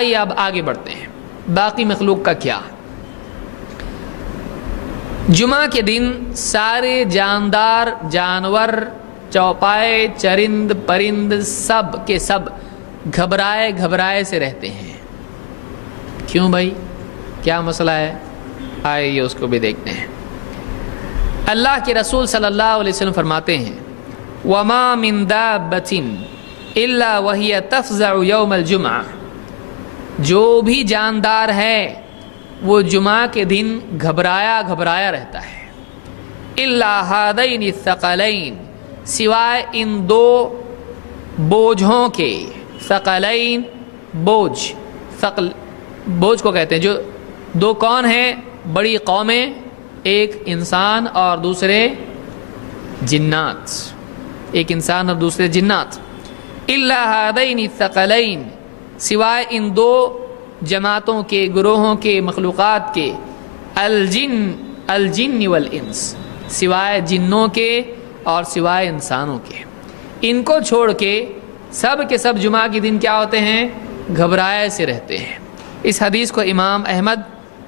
اب آگے بڑھتے ہیں، باقی مخلوق کا کیا؟ جمعہ کے دن سارے جاندار، جانور، چوپائے، چرند پرند سب کے سب گھبرائے گھبرائے سے رہتے ہیں۔ کیوں بھائی، کیا مسئلہ ہے؟ آئیے اس کو بھی دیکھتے ہیں۔ اللہ کے رسول صلی اللہ علیہ وسلم فرماتے ہیں وَمَا مِن دَابَّةٍ إِلَّا وَهِيَ تَفْزَعُ يَوْمَ الْجُمْعَةِ، جو بھی جاندار ہے وہ جمعہ کے دن گھبرایا گھبرایا رہتا ہے۔ إِلَّا هَذَيْنِ الثَّقَلَيْنِ، سوائے ان دو بوجھوں کے۔ ثقلین، بوجھ، ثقل بوجھ کو کہتے ہیں۔ جو دو کون ہیں بڑی قومیں، ایک انسان اور دوسرے جنات، ایک انسان اور دوسرے جنات۔ إِلَّا هَذَيْنِ الثَّقَلَيْنِ، سوائے ان دو جماعتوں کے، گروہوں کے، مخلوقات کے۔ الجن والانس، سوائے جنوں کے اور سوائے انسانوں کے۔ ان کو چھوڑ کے سب کے سب جمعہ کے دن کیا ہوتے ہیں؟ گھبرائے سے رہتے ہیں۔ اس حدیث کو امام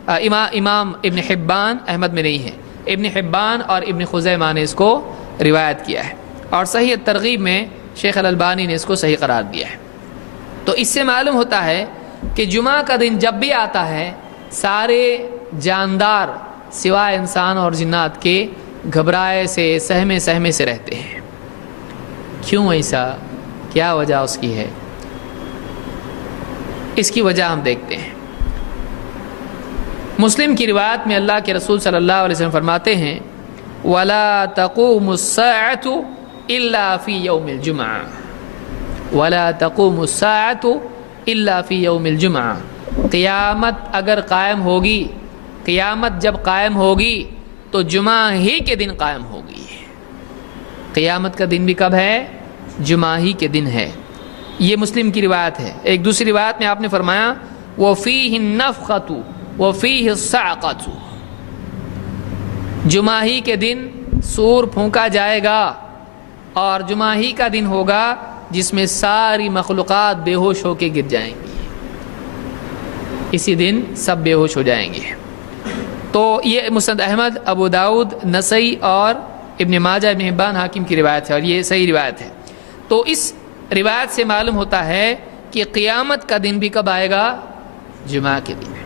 ابن حبان، احمد میں نہیں ہے، ابن حبان اور ابن خزیمہ نے اس کو روایت کیا ہے، اور صحیح ترغیب میں شیخ الالبانی نے اس کو صحیح قرار دیا ہے۔ تو اس سے معلوم ہوتا ہے کہ جمعہ کا دن جب بھی آتا ہے سارے جاندار سوائے انسان اور جنات کے گھبرائے سے، سہمے سے رہتے ہیں۔ کیوں ایسا؟ کیا وجہ اس کی ہے؟ اس کی وجہ ہم دیکھتے ہیں۔ مسلم کی روایت میں اللہ کے رسول صلی اللہ علیہ وسلم فرماتے ہیں وَلَا تَقُومُ السَّاعَةُ إِلَّا فِي يَوْمِ الْجُمْعَةِ، وَلَا تَقُومُ السَّاعَةُ إِلَّا فِي يَوْمِ الْجُمْعَةِ، قیامت اگر قائم ہوگی، قیامت جب قائم ہوگی تو جمعہ ہی کے دن قائم ہوگی۔ قیامت کا دن بھی کب ہے؟ جمعہ ہی کے دن ہے۔ یہ مسلم کی روایت ہے۔ ایک دوسری روایت میں آپ نے فرمایا وَفِيهِ النَّفْخَةُ وَفِيهِ الصَّعْقَةُ، جمعہ ہی کے دن سور پھونکا جائے گا، اور جمعہ ہی کا دن ہوگا جس میں ساری مخلوقات بے ہوش ہو کے گر جائیں گی۔ اسی دن سب بے ہوش ہو جائیں گے۔ تو یہ مسند احمد، ابو داؤد، نسائی اور ابن ماجہ، ابن حبان، حاکم کی روایت ہے، اور یہ صحیح روایت ہے۔ تو اس روایت سے معلوم ہوتا ہے کہ قیامت کا دن بھی کب آئے گا؟ جمعہ کے دن۔